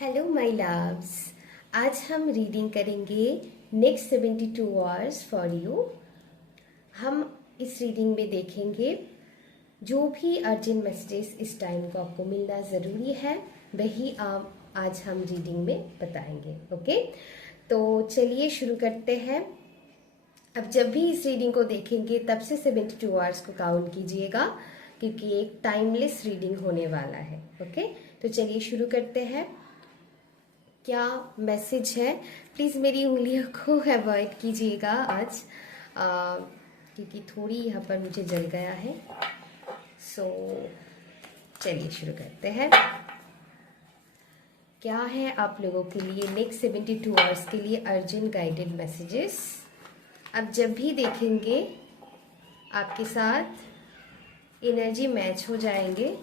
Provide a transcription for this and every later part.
Hello my loves. आज हम reading करेंगे नेक्स्ट 72 आवर्स फॉर यू। हम इस रीडिंग में देखेंगे जो भी अर्जेंट मैसेजेस इस टाइम को आपको मिलना ज़रूरी है वही आप आज हम रीडिंग में बताएंगे। ओके, तो चलिए शुरू करते हैं। अब जब भी इस रीडिंग को देखेंगे तब से 72 आवर्स को काउंट कीजिएगा क्योंकि एक टाइमलेस रीडिंग होने वाला है। ओके, तो चलिए शुरू करते हैं। क्या मैसेज है, प्लीज़ मेरी उंगलियों को अवॉइड कीजिएगा आज क्योंकि थोड़ी यहाँ पर मुझे जल गया है। सो चलिए शुरू करते हैं। क्या है आप लोगों के लिए नेक्स्ट 72 आवर्स के लिए अर्जेंट गाइडेड मैसेजेस। अब जब भी देखेंगे आपके साथ एनर्जी मैच हो जाएंगे।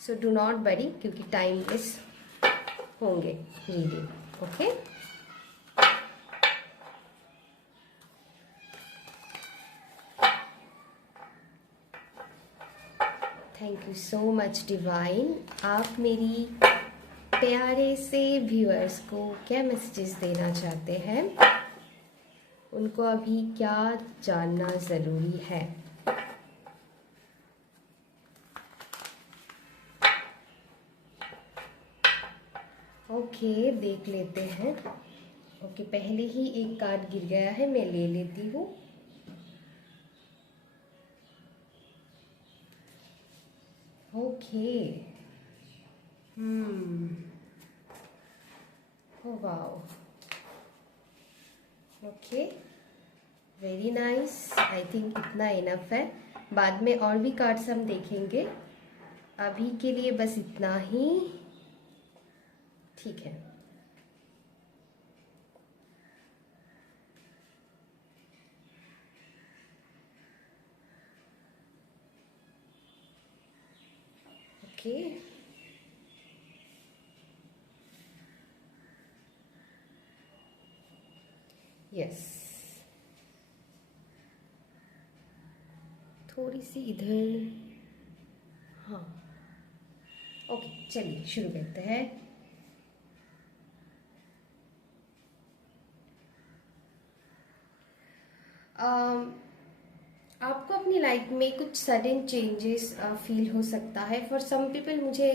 सो डू नॉट वरी क्योंकि टाइमलेस होंगे reading. Okay, thank you so much divine. आप मेरी प्यारे से व्यूअर्स को क्या मैसेजेस देना चाहते हैं, उनको अभी क्या जानना ज़रूरी है। ओके, देख लेते हैं। ओके, पहले ही एक कार्ड गिर गया है, मैं ले लेती हूँ। Okay, oh wow, okay, very nice. I think इतना इनफ है, बाद में और भी कार्ड्स हम देखेंगे। अभी के लिए बस इतना ही ठीक है। ओके, यस, थोड़ी सी इधर। हाँ, ओके, चलिए शुरू करते हैं। आपको अपनी लाइफ में कुछ सडन चेंजेस फील हो सकता है। फॉर सम पीपल मुझे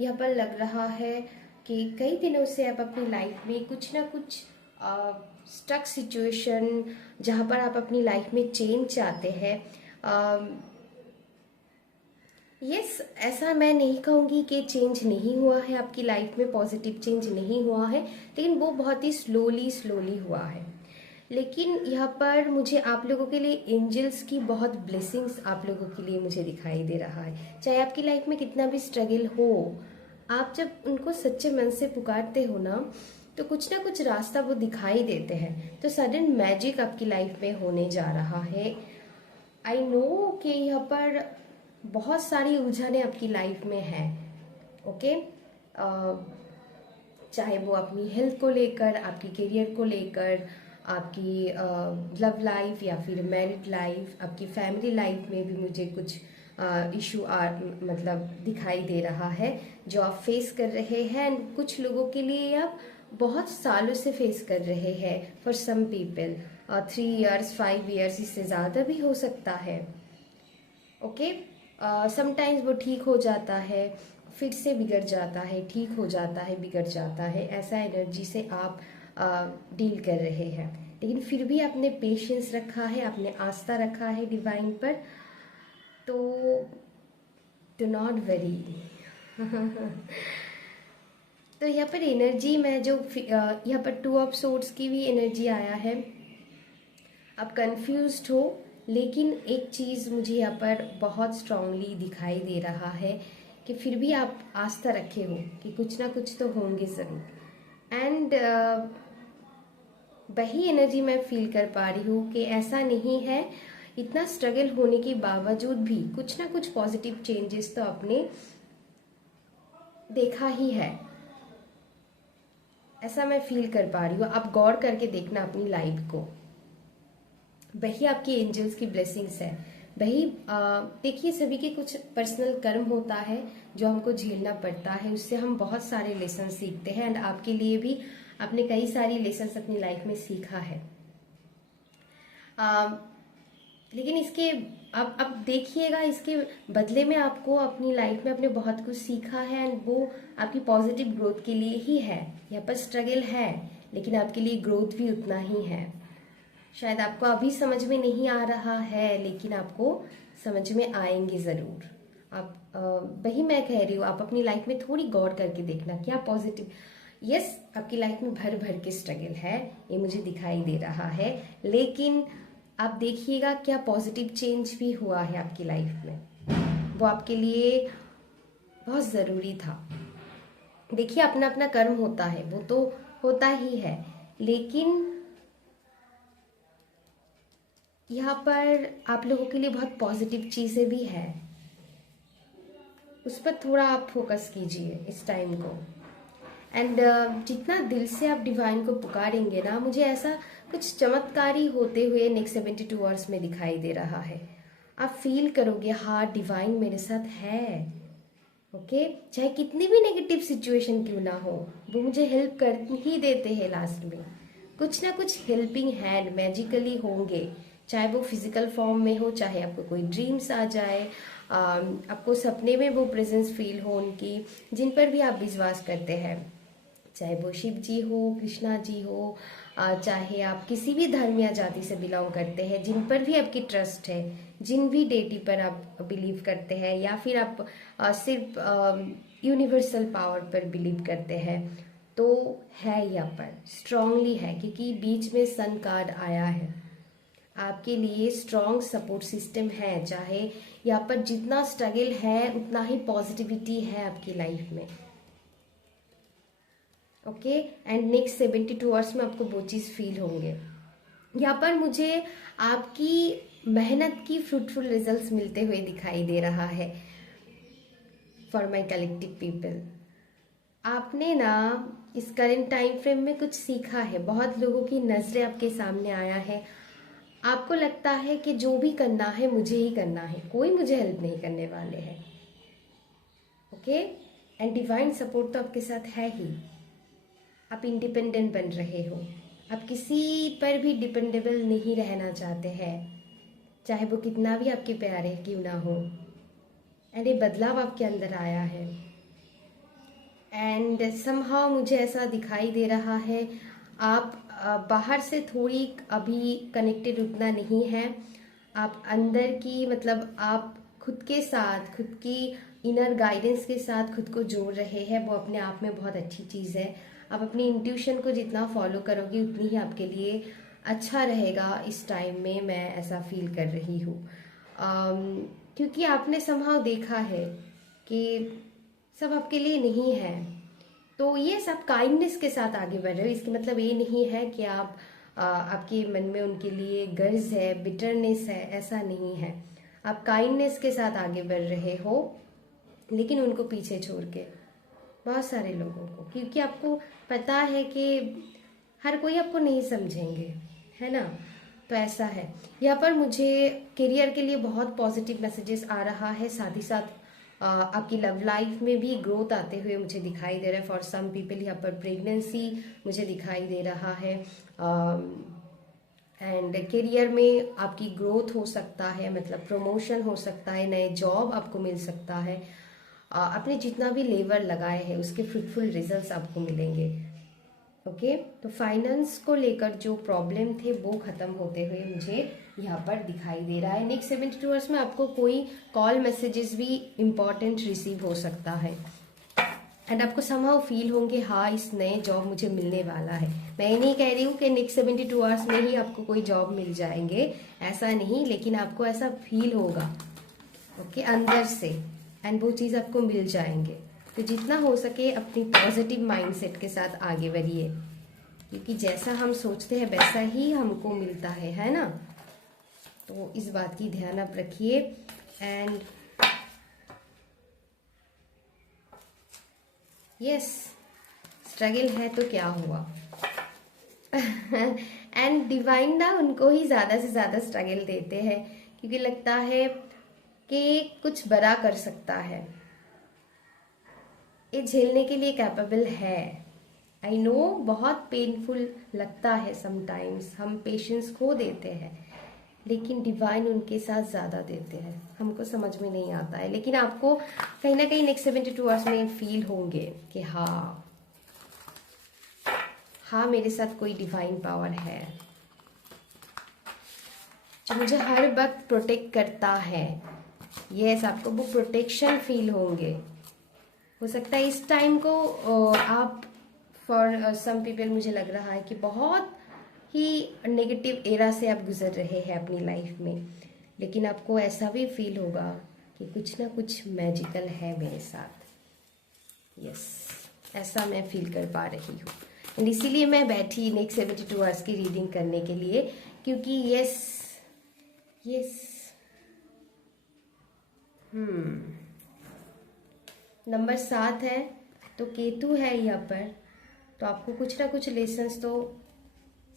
यहाँ पर लग रहा है कि कई दिनों से आप अपनी लाइफ में कुछ ना कुछ स्टक सिचुएशन जहाँ पर आप अपनी लाइफ में चेंज चाहते हैं। यस, ऐसा मैं नहीं कहूँगी कि चेंज नहीं हुआ है आपकी लाइफ में, पॉजिटिव चेंज नहीं हुआ है, लेकिन वो बहुत ही स्लोली हुआ है। लेकिन यहाँ पर मुझे आप लोगों के लिए एंजल्स की बहुत ब्लेसिंग्स आप लोगों के लिए मुझे दिखाई दे रहा है। चाहे आपकी लाइफ में कितना भी स्ट्रगल हो, आप जब उनको सच्चे मन से पुकारते हो ना तो कुछ ना कुछ रास्ता वो दिखाई देते हैं। तो सडन मैजिक आपकी लाइफ में होने जा रहा है। आई नो कि यहाँ पर बहुत सारी उलझनें आपकी लाइफ में है। ओके, चाहे वो अपनी हेल्थ को लेकर, आपकी करियर को लेकर, आपकी लव लाइफ या फिर मैरिड लाइफ, आपकी फैमिली लाइफ में भी मुझे कुछ इशू मतलब दिखाई दे रहा है जो आप फेस कर रहे हैं। कुछ लोगों के लिए आप बहुत सालों से फेस कर रहे हैं। For some people 3 years 5 years, इससे ज़्यादा भी हो सकता है। ओके, समटाइम्स वो ठीक हो जाता है, फिर से बिगड़ जाता है, ठीक हो जाता है, बिगड़ जाता है। ऐसा एनर्जी से आप डील कर रहे हैं, लेकिन फिर भी आपने पेशेंस रखा है, आपने आस्था रखा है डिवाइन पर। तो डू नॉट वरी। तो यहाँ पर एनर्जी में जो यहाँ पर 2 ऑफ सोर्ड्स की भी एनर्जी आया है। आप कंफ्यूज्ड हो, लेकिन एक चीज़ मुझे यहाँ पर बहुत स्ट्रांगली दिखाई दे रहा है कि फिर भी आप आस्था रखे हो कि कुछ ना कुछ तो होंगे ज़रूर। एंड वही एनर्जी मैं फील कर पा रही हूँ कि ऐसा नहीं है, इतना स्ट्रगल होने के बावजूद भी कुछ ना कुछ पॉजिटिव चेंजेस तो आपने देखा ही है। ऐसा मैं फील कर पा रही हूँ। आप गौर करके देखना अपनी लाइफ को, वही आपकी एंजल्स की ब्लेसिंग्स है। वही देखिए, सभी के कुछ पर्सनल कर्म होता है जो हमको झेलना पड़ता है, उससे हम बहुत सारे लेसन सीखते हैं। एंड आपके लिए भी आपने कई सारी लेसन अपनी लाइफ में सीखा है। लेकिन इसके अब देखिएगा, इसके बदले में आपको अपनी लाइफ में आपने बहुत कुछ सीखा है, एंड वो आपकी पॉजिटिव ग्रोथ के लिए ही है। यहाँ पर स्ट्रगल है, लेकिन आपके लिए ग्रोथ भी उतना ही है। शायद आपको अभी समझ में नहीं आ रहा है, लेकिन आपको समझ में आएंगे ज़रूर। आप वही मैं कह रही हूँ, आप अपनी लाइफ में थोड़ी गौर करके देखना क्या पॉजिटिव। यस, आपकी लाइफ में भर भर के स्ट्रगल है, ये मुझे दिखाई दे रहा है, लेकिन आप देखिएगा क्या पॉजिटिव चेंज भी हुआ है आपकी लाइफ में। वो आपके लिए बहुत ज़रूरी था। देखिए, अपना अपना कर्म होता है, वो तो होता ही है, लेकिन यहाँ पर आप लोगों के लिए बहुत पॉजिटिव चीज़ें भी है, उस पर थोड़ा आप फोकस कीजिए इस टाइम को। एंड जितना दिल से आप डिवाइन को पुकारेंगे ना, मुझे ऐसा कुछ चमत्कारी होते हुए नेक्स्ट 72 आवर्स में दिखाई दे रहा है। आप फील करोगे, हाँ डिवाइन मेरे साथ है। ओके, चाहे कितनी भी नेगेटिव सिचुएशन क्यों ना हो, वो मुझे हेल्प कर ही देते हैं। लास्ट में कुछ ना कुछ हेल्पिंग हैंड मैजिकली होंगे, चाहे वो फिजिकल फॉर्म में हो, चाहे आपको कोई ड्रीम्स आ जाए, आपको सपने में वो प्रेजेंस फील हो उनकी, जिन पर भी आप विश्वास करते हैं, चाहे वो शिव जी हो, कृष्णा जी हो, चाहे आप किसी भी धर्म या जाति से बिलोंग करते हैं, जिन पर भी आपकी ट्रस्ट है, जिन भी डेटी पर आप बिलीव करते हैं, या फिर आप सिर्फ यूनिवर्सल पावर पर बिलीव करते हैं, तो है यहाँ पर स्ट्रांगली है, क्योंकि बीच में सन कार्ड आया है। आपके लिए स्ट्रॉन्ग सपोर्ट सिस्टम है। चाहे यहाँ पर जितना स्ट्रगल है, उतना ही पॉजिटिविटी है आपकी लाइफ में। ओके, एंड नेक्स्ट 72 आवर्स में आपको वो चीज़ फील होंगे। यहाँ पर मुझे आपकी मेहनत की फ्रूटफुल रिजल्ट्स मिलते हुए दिखाई दे रहा है। फॉर माई कलेक्टिव पीपल, आपने ना इस करेंट टाइम फ्रेम में कुछ सीखा है। बहुत लोगों की नज़रें आपके सामने आया है। आपको लगता है कि जो भी करना है मुझे ही करना है, कोई मुझे हेल्प नहीं करने वाले हैं। ओके, एंड डिवाइन सपोर्ट तो आपके साथ है ही। आप इंडिपेंडेंट बन रहे हो, आप किसी पर भी डिपेंडेबल नहीं रहना चाहते हैं, चाहे वो कितना भी आपके प्यारे क्यों ना हो। एंड ये बदलाव आपके अंदर आया है। एंड समहाउ मुझे ऐसा दिखाई दे रहा है, आप बाहर से थोड़ी अभी कनेक्टेड उतना नहीं है। आप अंदर की, मतलब आप खुद के साथ, खुद की इनर गाइडेंस के साथ खुद को जोड़ रहे हैं। वो अपने आप में बहुत अच्छी चीज़ है। आप अपनी इंट्यूशन को जितना फॉलो करोगे, उतनी ही आपके लिए अच्छा रहेगा इस टाइम में। मैं ऐसा फील कर रही हूँ, क्योंकि आपने समहाउ देखा है कि सब आपके लिए नहीं है। तो ये सब काइंडनेस के साथ आगे बढ़ रहे हो। इसकी मतलब ये नहीं है कि आप आपके मन में उनके लिए गर्ज है, बिटरनेस है, ऐसा नहीं है। आप काइंडनेस के साथ आगे बढ़ रहे हो, लेकिन उनको पीछे छोड़ के, बहुत सारे लोगों को, क्योंकि आपको पता है कि हर कोई आपको नहीं समझेंगे, है ना। तो ऐसा है। यहाँ पर मुझे करियर के लिए बहुत पॉजिटिव मैसेजेस आ रहा है। साथ ही साथ आपकी लव लाइफ में भी ग्रोथ आते हुए मुझे दिखाई दे रहा है। फॉर सम पीपल यहाँ पर प्रेगनेंसी मुझे दिखाई दे रहा है। एंड करियर में आपकी ग्रोथ हो सकता है, मतलब प्रमोशन हो सकता है, नए जॉब आपको मिल सकता है। आपने जितना भी लेबर लगाए हैं उसके फ्रूटफुल रिजल्ट्स आपको मिलेंगे। ओके, तो फाइनेंस को लेकर जो प्रॉब्लम थे वो खत्म होते हुए मुझे यहाँ पर दिखाई दे रहा है। नेक्स्ट 72 आवर्स में आपको कोई कॉल मैसेजेस भी इम्पॉर्टेंट रिसीव हो सकता है, एंड आपको समहाउ फील होंगे, हाँ इस नए जॉब मुझे मिलने वाला है। मैं ये नहीं कह रही हूँ कि नेक्स्ट 72 आवर्स में ही आपको कोई जॉब मिल जाएंगे, ऐसा नहीं, लेकिन आपको ऐसा फील होगा ओके अंदर से, एंड वो चीज़ आपको मिल जाएंगे। तो जितना हो सके अपनी पॉजिटिव माइंडसेट के साथ आगे बढ़िए, क्योंकि जैसा हम सोचते हैं वैसा ही हमको मिलता है ना। तो इस बात की ध्यान आप रखिए। एंड यस, स्ट्रगल है तो क्या हुआ। एंड डिवाइन ना उनको ही ज़्यादा से ज़्यादा स्ट्रगल देते हैं, क्योंकि लगता है कि कुछ बड़ा कर सकता है, ये झेलने के लिए कैपेबल है। आई नो बहुत पेनफुल लगता है समटाइम्स, हम पेशेंस खो देते हैं, लेकिन डिवाइन उनके साथ ज़्यादा देते हैं, हमको समझ में नहीं आता है। लेकिन आपको कहीं ना कहीं नेक्स्ट 72 आवर्स में फील होंगे कि हाँ मेरे साथ कोई डिवाइन पावर है जो मुझे हर वक्त प्रोटेक्ट करता है। यस, आपको वो प्रोटेक्शन फील होंगे। हो सकता है इस टाइम को आप, फॉर सम पीपल मुझे लग रहा है कि बहुत ही नेगेटिव एरा से आप गुजर रहे हैं अपनी लाइफ में, लेकिन आपको ऐसा भी फील होगा कि कुछ ना कुछ मैजिकल है मेरे साथ। यस, ऐसा मैं फील कर पा रही हूँ, एंड इसीलिए मैं बैठी नेक्स्ट 72 आवर्स की रीडिंग करने के लिए, क्योंकि यस नंबर 7 है तो केतु है यहाँ पर, तो आपको कुछ ना कुछ लेसन्स तो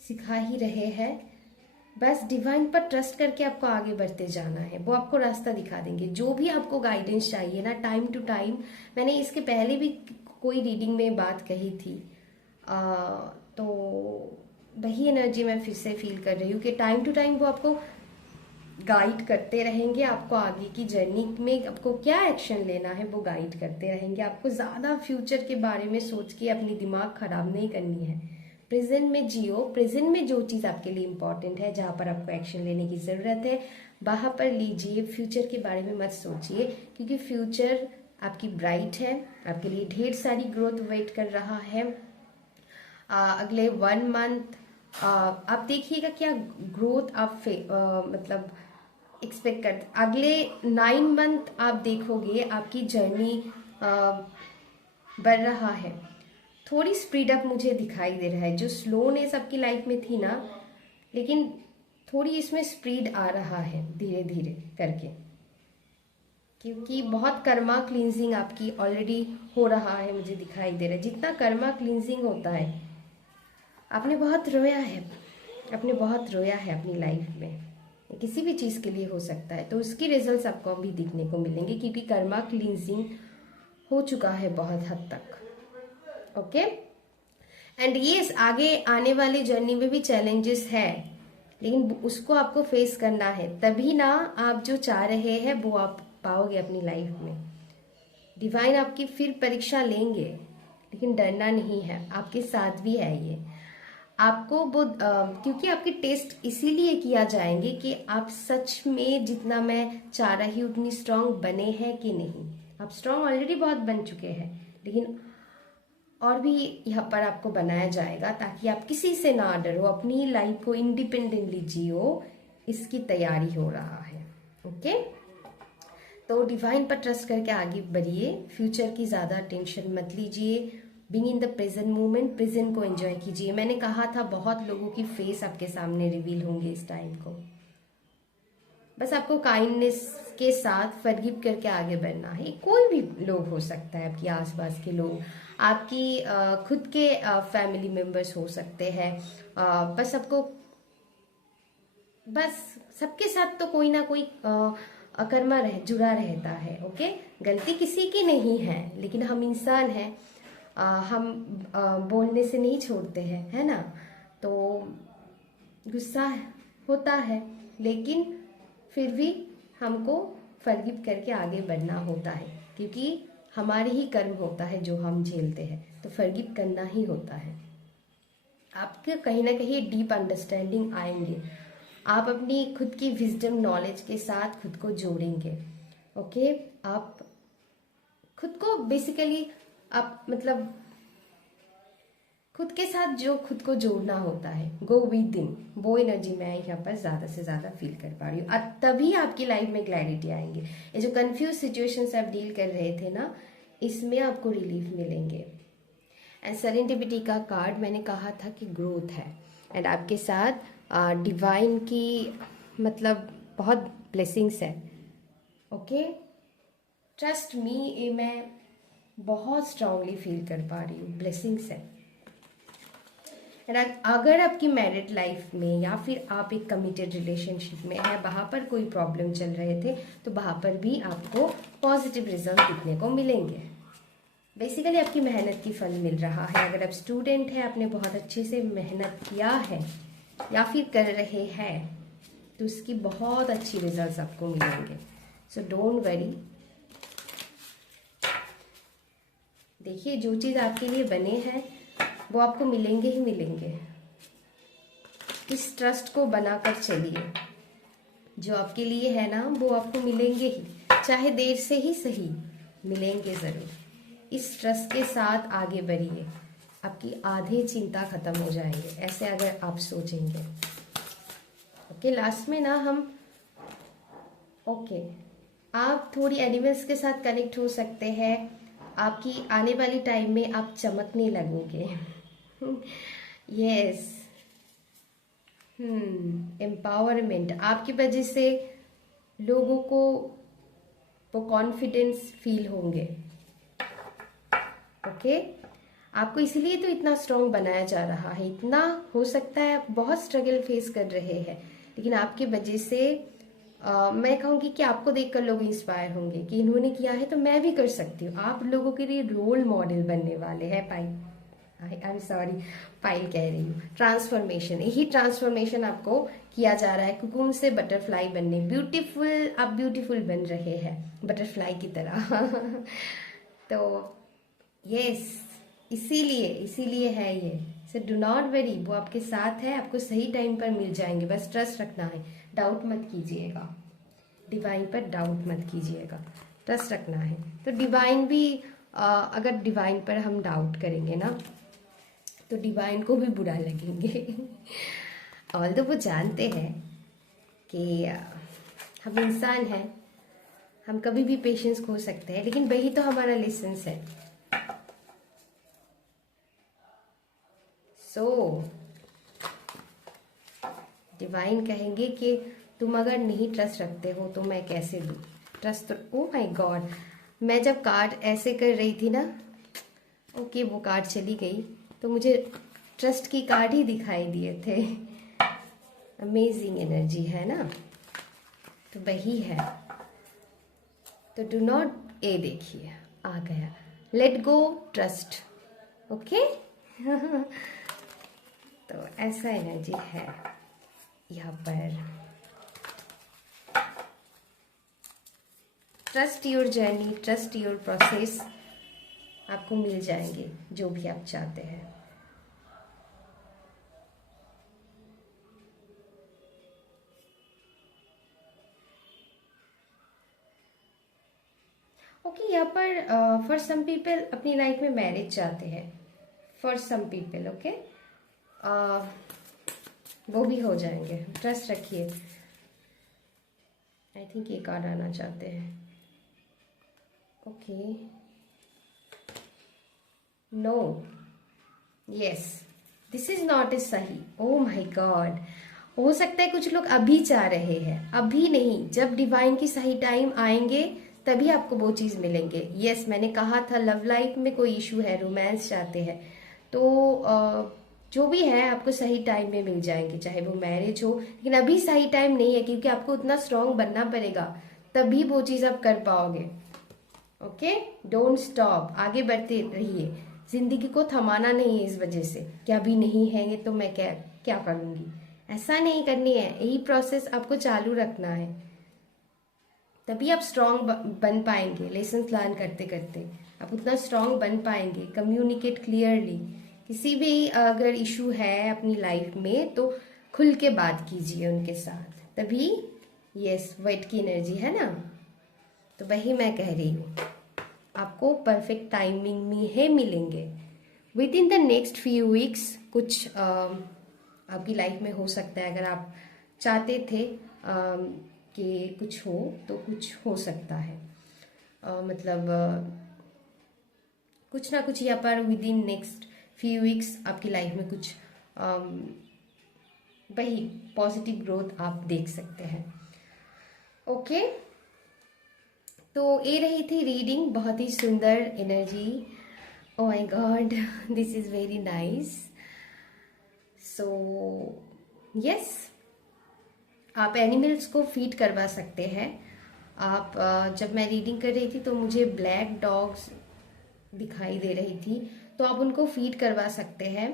सिखा ही रहे हैं। बस डिवाइन पर ट्रस्ट करके आपको आगे बढ़ते जाना है, वो आपको रास्ता दिखा देंगे। जो भी आपको गाइडेंस चाहिए ना, टाइम टू टाइम, मैंने इसके पहले भी कोई रीडिंग में बात कही थी, तो वही एनर्जी मैं फिर से फील कर रही हूँ कि टाइम टू टाइम वो आपको गाइड करते रहेंगे। आपको आगे की जर्नी में आपको क्या एक्शन लेना है वो गाइड करते रहेंगे। आपको ज़्यादा फ्यूचर के बारे में सोच के अपनी दिमाग खराब नहीं करनी है। प्रेजेंट में जियो, प्रेजेंट में जो चीज़ आपके लिए इम्पोर्टेंट है, जहाँ पर आपको एक्शन लेने की ज़रूरत है वहाँ पर लीजिए। फ्यूचर के बारे में मत सोचिए, क्योंकि फ्यूचर आपकी ब्राइट है, आपके लिए ढेर सारी ग्रोथ वेट कर रहा है। अगले 1 मंथ आप देखिएगा क्या ग्रोथ आप मतलब एक्सपेक्ट करते। अगले 9 मंथ आप देखोगे आपकी जर्नी बढ़ रहा है, थोड़ी स्पीड अप मुझे दिखाई दे रहा है। जो स्लोनेस आपकी लाइफ में थी ना, लेकिन थोड़ी इसमें स्पीड आ रहा है धीरे धीरे करके, क्योंकि बहुत कर्मा क्लींजिंग आपकी ऑलरेडी हो रहा है, मुझे दिखाई दे रहा है। जितना कर्मा क्लींजिंग होता है, आपने बहुत रोया है, आपने बहुत रोया है अपनी लाइफ में, किसी भी चीज़ के लिए हो सकता है, तो उसकी रिजल्ट्स आपको अभी दिखने को मिलेंगे, क्योंकि कर्मा क्लींजिंग हो चुका है बहुत हद तक। ओके, एंड यस, आगे आने वाली जर्नी में भी चैलेंजेस है, लेकिन उसको आपको फेस करना है, तभी ना आप जो चाह रहे हैं वो आप पाओगे अपनी लाइफ में। डिवाइन आपकी फिर परीक्षा लेंगे, लेकिन डरना नहीं है, आपके साथ भी है ये। आपको वो क्योंकि आपके टेस्ट इसीलिए किया जाएंगे कि आप सच में जितना मैं चाह रही हूँ उतनी स्ट्रांग बने हैं कि नहीं। आप स्ट्रांग ऑलरेडी बहुत बन चुके हैं, लेकिन और भी यहाँ पर आपको बनाया जाएगा, ताकि आप किसी से ना डरो, अपनी लाइफ को इंडिपेंडेंटली जियो, इसकी तैयारी हो रहा है। ओके, तो डिवाइन पर ट्रस्ट करके आगे बढ़िए, फ्यूचर की ज़्यादा टेंशन मत लीजिए, being in the present moment, present को एंजॉय कीजिए। मैंने कहा था बहुत लोगों की फेस आपके सामने रिवील होंगे इस टाइम को, बस आपको काइंडनेस के साथ फॉरगिव करके आगे बढ़ना है। कोई भी लोग हो सकता है, आपके आसपास के लोग, आपकी खुद के फैमिली मेंबर्स हो सकते हैं, बस आपको, बस सबके साथ तो कोई ना कोई अकर्मा जुड़ा रहता है। ओके, गलती किसी की नहीं है, लेकिन हम इंसान हैं, हम बोलने से नहीं छोड़ते हैं, है ना। तो गुस्सा होता है, लेकिन फिर भी हमको फॉरगिव करके आगे बढ़ना होता है, क्योंकि हमारे ही कर्म होता है जो हम झेलते हैं, तो फॉरगिव करना ही होता है। आपके कहीं ना कहीं डीप अंडरस्टैंडिंग आएंगे, आप अपनी खुद की विजडम नॉलेज के साथ खुद को जोड़ेंगे। ओके, आप खुद को बेसिकली आप मतलब खुद के साथ जो खुद को जोड़ना होता है, गो विद इन, वो एनर्जी मैं यहाँ पर ज़्यादा से ज़्यादा फील कर पा रही हूँ। तभी आपकी लाइफ में क्लैरिटी आएंगे। ये जो कंफ्यूज सिचुएशंस आप डील कर रहे थे ना, इसमें आपको रिलीफ मिलेंगे। एंड सेरेंडिपिटी का कार्ड, मैंने कहा था कि ग्रोथ है, एंड आपके साथ डिवाइन की मतलब बहुत ब्लेसिंग्स है। ओके, ट्रस्ट मी, ये मैं बहुत स्ट्रांगली फील कर पा रही हूँ, ब्लेसिंग्स है। एंड अगर आपकी मैरिड लाइफ में या फिर आप एक कमिटेड रिलेशनशिप में है, वहाँ पर कोई प्रॉब्लम चल रहे थे, तो वहाँ पर भी आपको पॉजिटिव रिजल्ट दिखने को मिलेंगे। बेसिकली आपकी मेहनत की फल मिल रहा है। अगर आप स्टूडेंट हैं, आपने बहुत अच्छे से मेहनत किया है या फिर कर रहे हैं, तो उसकी बहुत अच्छी रिजल्ट्स आपको मिलेंगे। So don't worry. देखिए, जो चीज़ आपके लिए बने हैं वो आपको मिलेंगे ही मिलेंगे। इस ट्रस्ट को बनाकर चलिए। जो आपके लिए है ना, वो आपको मिलेंगे ही, चाहे देर से ही सही, मिलेंगे ज़रूर। इस ट्रस्ट के साथ आगे बढ़िए, आपकी आधी चिंता खत्म हो जाएंगे, ऐसे अगर आप सोचेंगे। ओके, लास्ट में ना हम आप थोड़ी एनिमल्स के साथ कनेक्ट हो सकते हैं। आपकी आने वाली टाइम में आप चमकने लगोगे। यस, एम्पावरमेंट आपकी वजह से लोगों को वो कॉन्फिडेंस फील होंगे। ओके, आपको इसलिए तो इतना स्ट्रांग बनाया जा रहा है। इतना हो सकता है आप बहुत स्ट्रगल फेस कर रहे हैं, लेकिन आपकी वजह से मैं कहूँगी कि आपको देखकर लोग इंस्पायर होंगे कि इन्होंने किया है तो मैं भी कर सकती हूँ। आप लोगों के लिए रोल मॉडल बनने वाले हैं। आई एम सॉरी, पायल कह रही हूँ। ट्रांसफॉर्मेशन, यही ट्रांसफॉर्मेशन आपको किया जा रहा है। कुकून से बटरफ्लाई बनने, ब्यूटीफुल, आप ब्यूटीफुल बन रहे हैं बटरफ्लाई की तरह। तो यस, इसीलिए है ये। सो डू नॉट वरी, वो आपके साथ है, आपको सही टाइम पर मिल जाएंगे। बस ट्रस्ट रखना है, डाउट मत कीजिएगा। डिवाइन पर डाउट मत कीजिएगा, ट्रस्ट रखना है। तो डिवाइन भी अगर डिवाइन पर हम डाउट करेंगे ना, तो डिवाइन को भी बुरा लगेंगे। ऑल तो वो जानते हैं कि हम इंसान हैं, हम कभी भी पेशेंस खो सकते हैं, लेकिन वही तो हमारा लेसन है। सो डिवाइन कहेंगे कि तुम अगर नहीं ट्रस्ट रखते हो तो मैं कैसे दूँ ट्रस्ट। तो ओ माय गॉड, मैं जब कार्ड ऐसे कर रही थी ना, ओके वो कार्ड चली गई, तो मुझे ट्रस्ट की कार्ड ही दिखाई दिए थे। अमेजिंग एनर्जी है ना, तो वही है। तो डू नॉट, ए देखिए आ गया, लेट गो, ट्रस्ट। ओके। तो ऐसा एनर्जी है यहाँ पर। Trust your journey, trust your process, आपको मिल जाएंगे जो भी आप चाहते हैं। ओके, यहाँ पर फॉर सम पीपल अपनी लाइफ में मैरिज चाहते हैं। फॉर सम पीपल ओके, वो भी हो जाएंगे, ट्रस्ट रखिए। आई थिंक ये कार्ड आना चाहते हैं। Okay, no, yes, this is not a सही। ओ माय गॉड, हो सकता है कुछ लोग अभी चाह रहे हैं, अभी नहीं, जब डिवाइन की सही टाइम आएंगे तभी आपको वो चीज़ मिलेंगे। यस, मैंने कहा था लव लाइफ में कोई इशू है, रोमांस चाहते हैं, तो जो भी है आपको सही टाइम में मिल जाएंगे, चाहे वो मैरिज हो। लेकिन अभी सही टाइम नहीं है, क्योंकि आपको उतना स्ट्रांग बनना पड़ेगा, तभी वो चीज़ आप कर पाओगे। ओके, डोंट स्टॉप, आगे बढ़ते रहिए। जिंदगी को थमाना नहीं है इस वजह से कि अभी नहीं है तो मैं क्या क्या करूँगी, ऐसा नहीं करनी है। यही प्रोसेस आपको चालू रखना है, तभी आप स्ट्रांग बन पाएंगे। लेसन लर्न करते करते आप उतना स्ट्रांग बन पाएंगे। कम्युनिकेट क्लियरली, किसी भी अगर इशू है अपनी लाइफ में तो खुल के बात कीजिए उनके साथ, तभी यस वेट की एनर्जी है ना, तो वही मैं कह रही हूँ, आपको परफेक्ट टाइमिंग में ही मिलेंगे। With in the next few weeks कुछ आपकी लाइफ में हो सकता है। अगर आप चाहते थे कि कुछ हो तो कुछ हो सकता है। मतलब कुछ ना कुछ यहाँ पर with in next few weeks आपकी लाइफ में कुछ वही पॉजिटिव ग्रोथ आप देख सकते हैं। ओके, तो ये रही थी रीडिंग, बहुत ही सुंदर energy. Oh my God, this is very nice. So yes, आप एनिमल्स को फीड करवा सकते हैं। आप जब मैं रीडिंग कर रही थी तो मुझे ब्लैक डॉग्स दिखाई दे रही थी, तो आप उनको फीड करवा सकते हैं।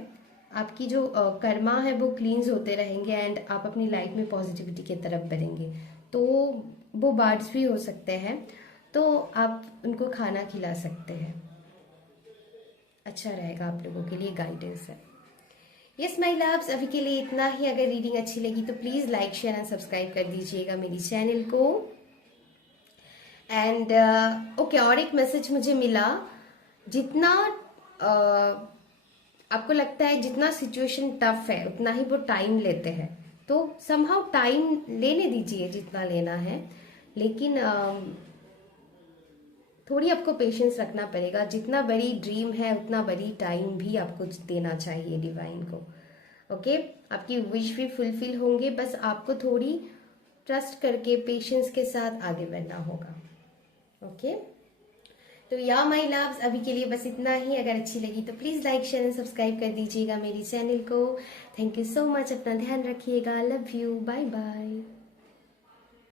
आपकी जो कर्मा है वो क्लींस होते रहेंगे एंड आप अपनी लाइफ में पॉजिटिविटी की तरफ बढ़ेंगे। तो वो बर्ड्स भी हो सकते हैं, तो आप उनको खाना खिला सकते हैं, अच्छा रहेगा आप लोगों के लिए, गाइडेंस है। यस माय लव्स, अभी के लिए इतना ही। अगर रीडिंग अच्छी लगी तो please like share and subscribe कर दीजिएगा मेरी चैनल को। एंड ओके, और एक मैसेज मुझे मिला, जितना आपको लगता है जितना सिचुएशन टफ है उतना ही वो टाइम लेते हैं, तो समहाउ टाइम लेने दीजिए जितना लेना है, लेकिन थोड़ी आपको पेशेंस रखना पड़ेगा। जितना बड़ी ड्रीम है उतना बड़ी टाइम भी आपको देना चाहिए डिवाइन को। ओके, आपकी विश भी फुलफिल होंगे, बस आपको थोड़ी ट्रस्ट करके पेशेंस के साथ आगे बढ़ना होगा। ओके, तो या माय लव्स, अभी के लिए बस इतना ही। अगर अच्छी लगी तो please like share and subscribe कर दीजिएगा मेरी चैनल को। थैंक यू सो मच, अपना ध्यान रखिएगा, लव यू, बाय बाय।